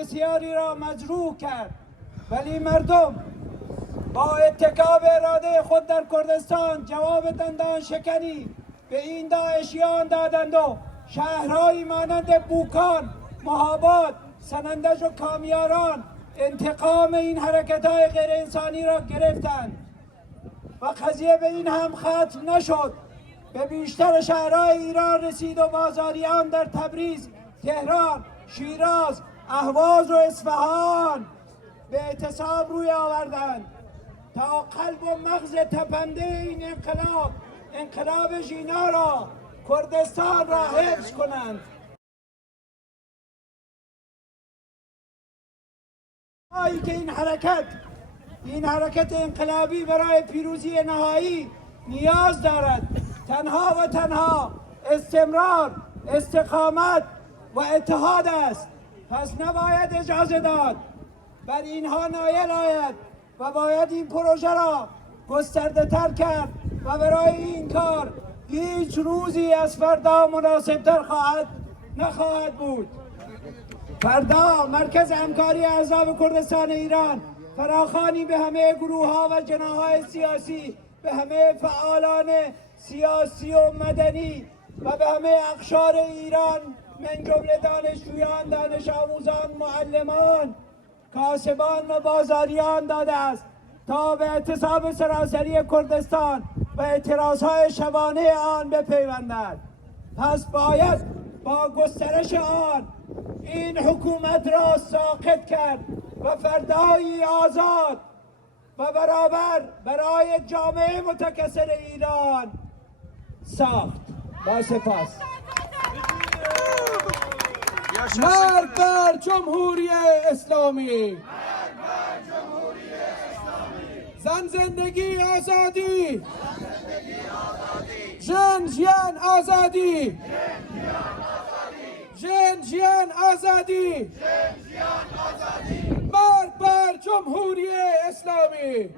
بسیاری را مجروح کرد، ولی مردم با اتکا به اراده خود در کردستان جواب دندان شکنی به این داعشیان دادند و شهرهایی مانند بوکان، مهاباد، سنندج و کامیاران انتقام این حرکت‌های غیر انسانی را گرفتند و قضیه به این هم ختم نشد. به بیشتر شهرهای ایران رسید و بازاریان در تبریز، تهران، شیراز، اهواز و اصفهان به اعتصاب روی آوردند تا قلب و مغز تپنده این انقلاب ژینا را، کردستان را حفظ کنند. که این حرکت انقلابی برای پیروزی نهایی نیاز دارد تنها و تنها استمرار، استقامت و اتحاد است. پس نباید اجازه داد بر اینها نایل آید و باید این پروژه را گسترده تر کرد و برای این کار هیچ روزی از فردا مناسبتر نخواهد بود. فردا مرکز همکاری احزاب کردستان ایران فراخوانی به همه گروه ها و جناح‌های سیاسی، به همه فعالان سیاسی و مدنی و به همه اقشار ایران من جمله دانشجویان، دانش آموزان، معلمان، کاسبان و بازاریان داده است تا به اعتصاب سراسری کردستان و اعتراضهای شبانه آن بپیوندند. پس باید با گسترش آن این حکومت را ساقط کرد و فردایی آزاد و برابر برای جامعه متکثر ایران ساخت. با سپاس. مرگ بر جمهوری اسلامی! زن زندگی آزادی! ژن ژیان آزادی! ژن ژیان آزادی! مرگ بر جمهوری اسلامی!